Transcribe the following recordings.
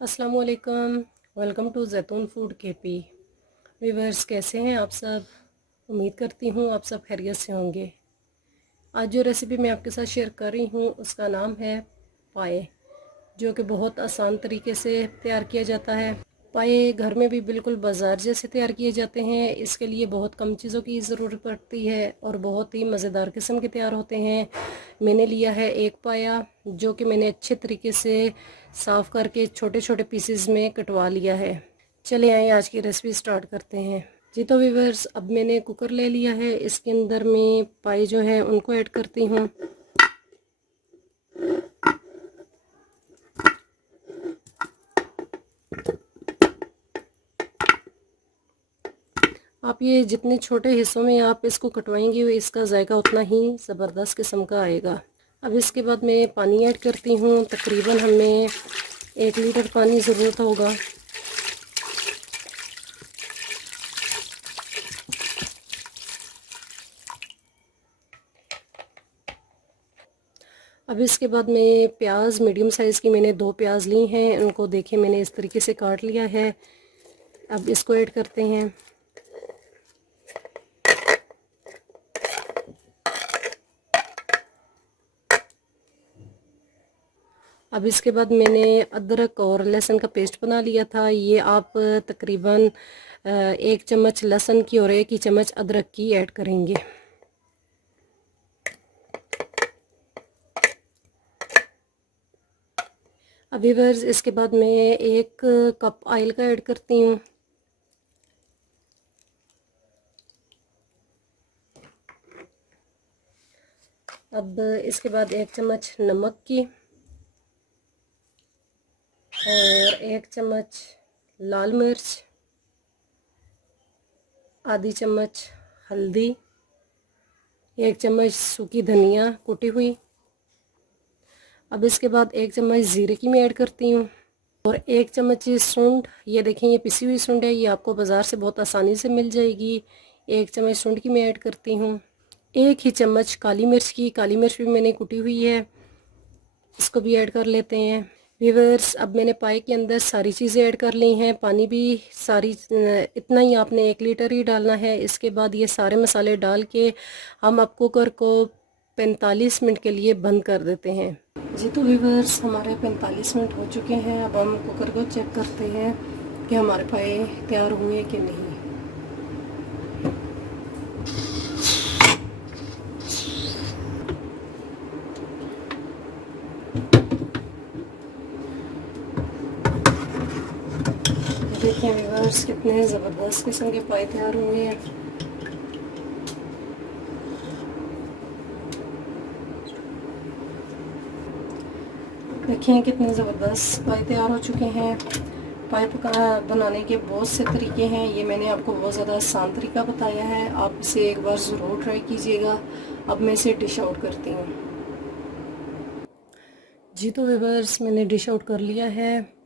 अस्सलामुअलैकुम। Welcome to जैतून food KP. Viewers, कैसे हैं आप सब? उम्मीद करती हूँ आप सब खैरियत से होंगे। आज जो रेसिपी मैं आपके साथ शेयर कर रही हूँ उसका नाम है पाए, जो कि बहुत आसान तरीके से तैयार किया जाता है। पाए घर में भी बिल्कुल बाज़ार जैसे तैयार किए जाते हैं। इसके लिए बहुत कम चीज़ों की ज़रूरत पड़ती है और बहुत ही मज़ेदार किस्म के तैयार होते हैं। मैंने लिया है एक पाया, जो कि मैंने अच्छे तरीके से साफ़ करके छोटे छोटे पीसेस में कटवा लिया है। चले आए आज की रेसिपी स्टार्ट करते हैं। जी तो व्यूअर्स, अब मैंने कुकर ले लिया है। इसके अंदर मैं पाए जो है उनको ऐड करती हूँ। आप ये जितने छोटे हिस्सों में आप इसको कटवाएंगे इसका जायका उतना ही ज़बरदस्त किस्म का आएगा। अब इसके बाद मैं पानी ऐड करती हूँ। तकरीबन हमें 1 लीटर पानी ज़रूरत होगा। अब इसके बाद मैं प्याज मीडियम साइज़ की मैंने 2 प्याज ली हैं। उनको देखें मैंने इस तरीके से काट लिया है। अब इसको ऐड करते हैं। अब इसके बाद मैंने अदरक और लहसुन का पेस्ट बना लिया था। ये आप तकरीबन 1 चम्मच लहसुन की और 1 ही चम्मच अदरक की ऐड करेंगे। अभी व्यूअर्स, इसके बाद मैं 1 कप ऑयल का ऐड करती हूँ। अब इसके बाद 1 चम्मच नमक की और 1 चम्मच लाल मिर्च, आधी चम्मच हल्दी, 1 चम्मच सूखी धनिया कुटी हुई। अब इसके बाद 1 चम्मच ज़ीरे की मैं ऐड करती हूँ और 1 चम्मच ये सूंड, ये देखें ये पिसी हुई सूंड है। ये आपको बाज़ार से बहुत आसानी से मिल जाएगी। 1 चम्मच सूंड की मैं ऐड करती हूँ। 1 ही चम्मच काली मिर्च की, काली मिर्च भी मैंने कुटी हुई है, इसको भी ऐड कर लेते हैं। व्यूअर्स, अब मैंने पाए के अंदर सारी चीज़ें ऐड कर ली हैं। पानी भी सारी इतना ही आपने 1 लीटर ही डालना है। इसके बाद ये सारे मसाले डाल के हम अब कुकर को 45 मिनट के लिए बंद कर देते हैं। जी तो व्यूअर्स, हमारे 45 मिनट हो चुके हैं। अब हम कुकर को चेक करते हैं कि हमारे पाए तैयार हुए कि नहीं। देखिए व्यूअर्स, कितने ज़बरदस्त किस्म के पाए तैयार हुए हैं। देखिए कितने ज़बरदस्त पाए तैयार हो चुके हैं। पाए बनाने के बहुत से तरीके हैं। ये मैंने आपको बहुत ज़्यादा आसान तरीका बताया है। आप इसे एक बार ज़रूर ट्राई कीजिएगा। अब मैं इसे डिश आउट करती हूँ। जी तो व्यूअर्स, मैंने डिश आउट कर लिया है।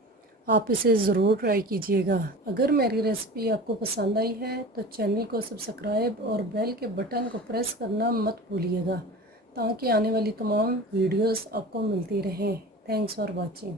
आप इसे ज़रूर ट्राई कीजिएगा। अगर मेरी रेसिपी आपको पसंद आई है तो चैनल को सब्सक्राइब और बेल के बटन को प्रेस करना मत भूलिएगा, ताकि आने वाली तमाम वीडियोस आपको मिलती रहें। Thanks for watching.